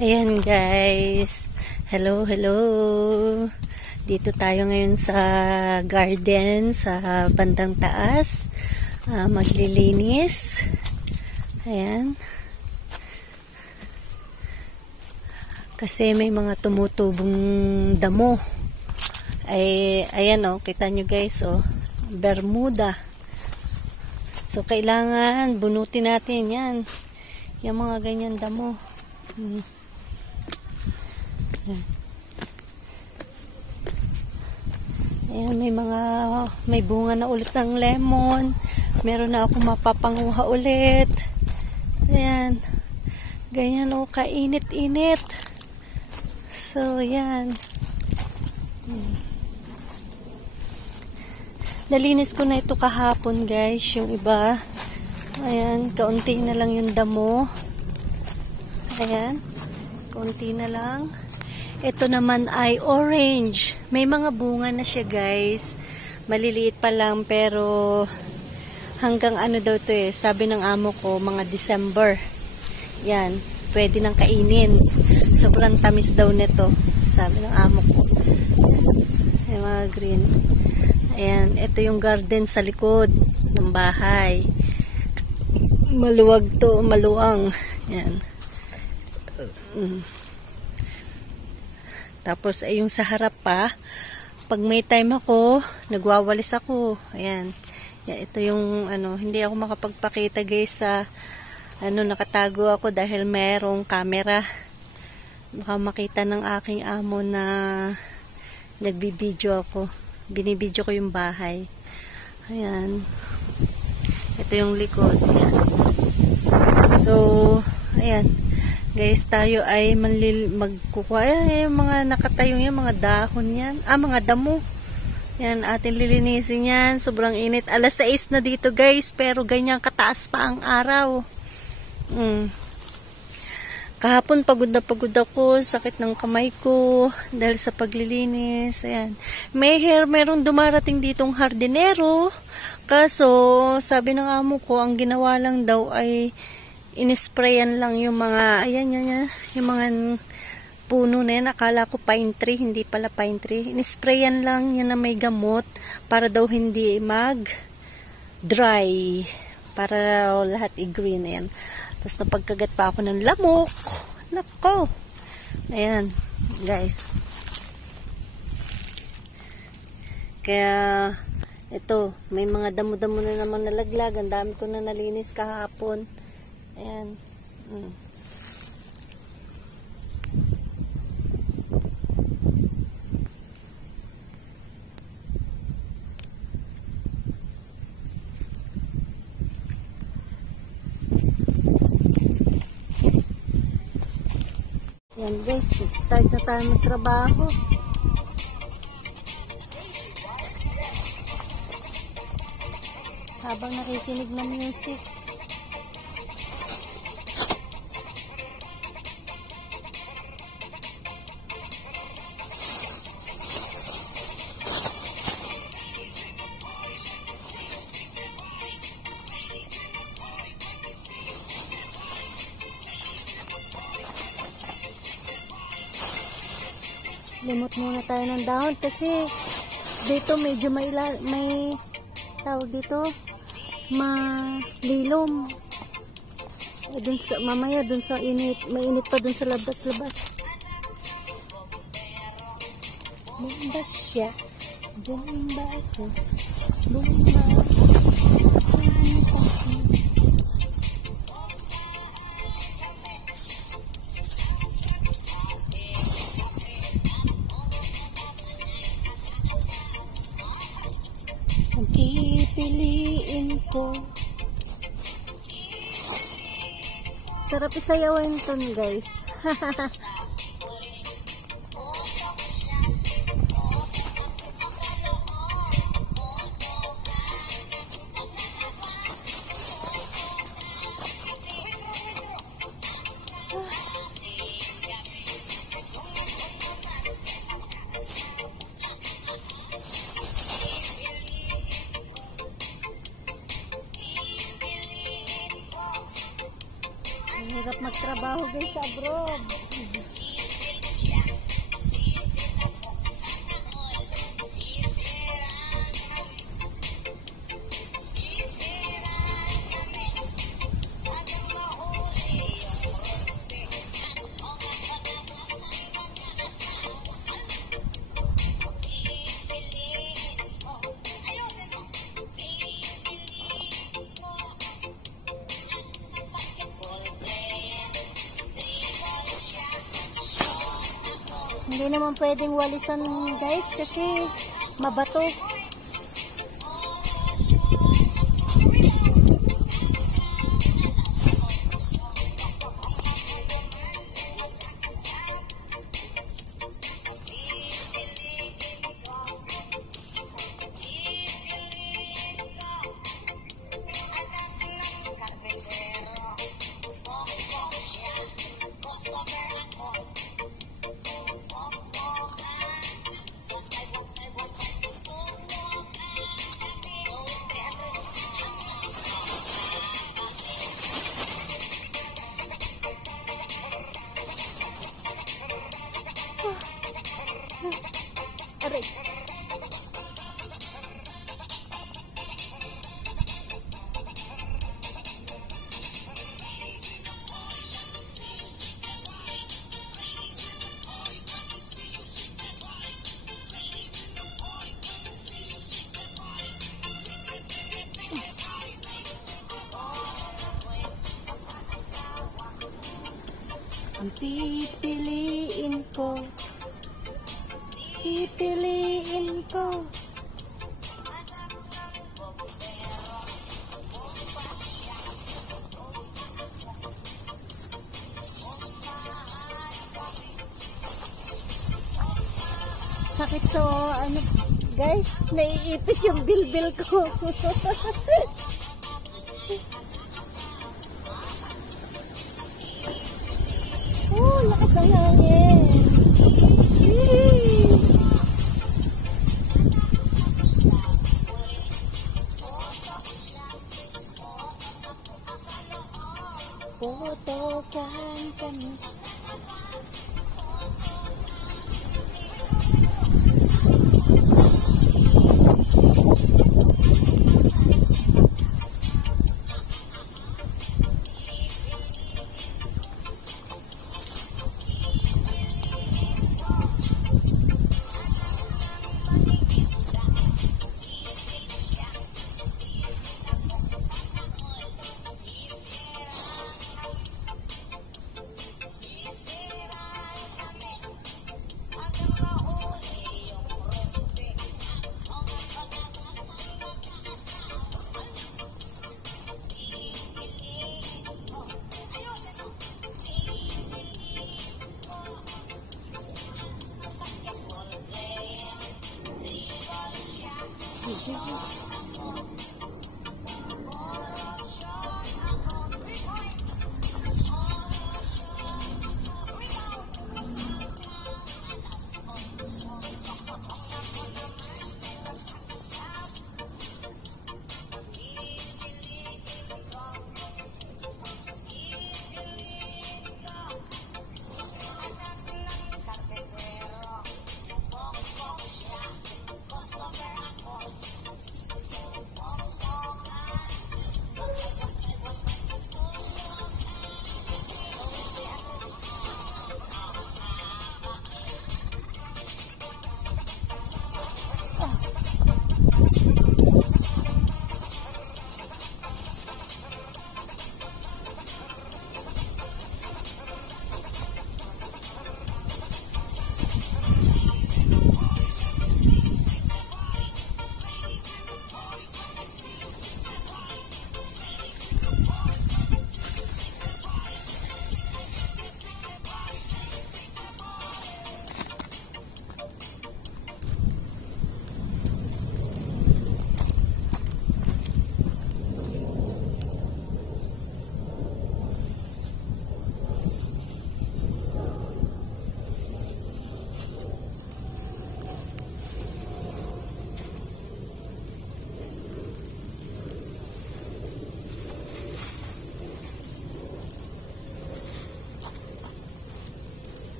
Ayan guys, hello. Dito tayo ngayon sa garden sa bandang taas, maglilinis. Ayan, kasi may mga tumutubong damo. Ayan kita nyo guys, Bermuda. So kailangan bunutin natin yan, yung mga ganyan damo. Ayan, may bunga na ulit ng lemon. Meron na ako mapapanguha ulit. Ayan, ganyan kainit-init. So ayan, nalinis ko na ito kahapon guys, yung iba. Ayan, kaunti na lang yung damo. Ayan, kaunti na lang. Ito naman ay orange. May mga bunga na siya guys. Maliliit pa lang pero hanggang ano daw to sabi ng amo ko mga December. Yan, pwede nang kainin. Sobrang tamis daw nito, sabi ng amo ko. Yung mga green. Ayan, ito yung garden sa likod ng bahay. Maluwag to, maluwang. Yan. Tapos ay yung sa harap pa, pag may time ako, nagwawalis ako. Ayan. Ito yung hindi ako makapagpakita guys sa nakatago ako dahil merong camera. Baka makita ng aking amo na nagbibideo ako. Binibideo ko yung bahay. Ayan. Ito yung likod. Ayan. So, ayan. Guys, tayo ay magkukuha. Yung mga nakatayo yan, mga dahon yan. Mga damo. Yan, atin lilinisin yan. Sobrang init. Alas 6 na dito guys, pero ganyan kataas pa ang araw. Kahapon pagod na pagod ako. Sakit ng kamay ko dahil sa paglilinis. Ayan. Merong dumarating ditong hardinero. Kaso, sabi ng amo ko, ang ginawa lang daw ay inisprayan lang yung mga, yung mga puno na yan. Akala ko pine tree, hindi pala pine tree. Inisprayan lang yan na may gamot para daw hindi mag-dry. Para lahat i-green. Ayan. Tapos napagkagat pa ako ng lamok. Nako. Ayan, guys. Kaya, ito, may mga damo-damo na naman nalaglag. Ang dami ko na nalinis kahapon. Ayan. Ayan guys, start na tayo magtrabaho. Habang nakikinig ng music. Limot muna tayo ng dahon kasi dito medyo may tawag dito, malilom. Mamaya dun sa init, mainit pa dun sa labas. Bomba siya. Bomba ako. Bomba. Pipiliin ko. Sarap isayawan ito guys. Hirap magtrabaho guys sa abroad. Hindi naman pwedeng walisan guys kasi mabato. Aray. Ang pipiliin ko, pipiliin ko. Sakit so, ano, guys, naiipit yung bilbil ko. Oh, lakas ng hangin. Putokan kami.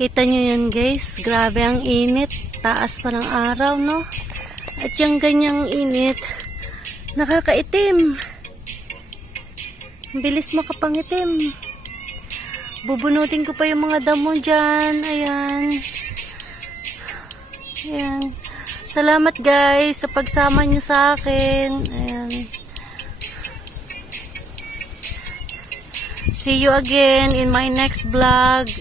Kita nyo yun guys, grabe ang init. Taas pa ng araw, no? At yung ganyang init, nakakaitim. Bilis makapangitim. Bubunutin ko pa yung mga damo dyan. Ayan. Ayan. Salamat guys sa pagsama nyo sa akin. Ayan. See you again in my next vlog.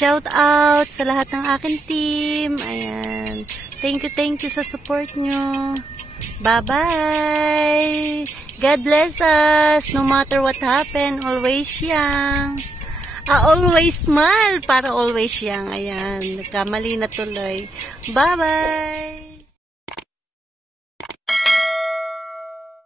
Shout out sa lahat ng aking team. Ayan. Thank you sa support nyo. Bye-bye. God bless us. No matter what happen, always young. Always smile para always young. Ayan. Nagkamali na tuloy. Bye-bye.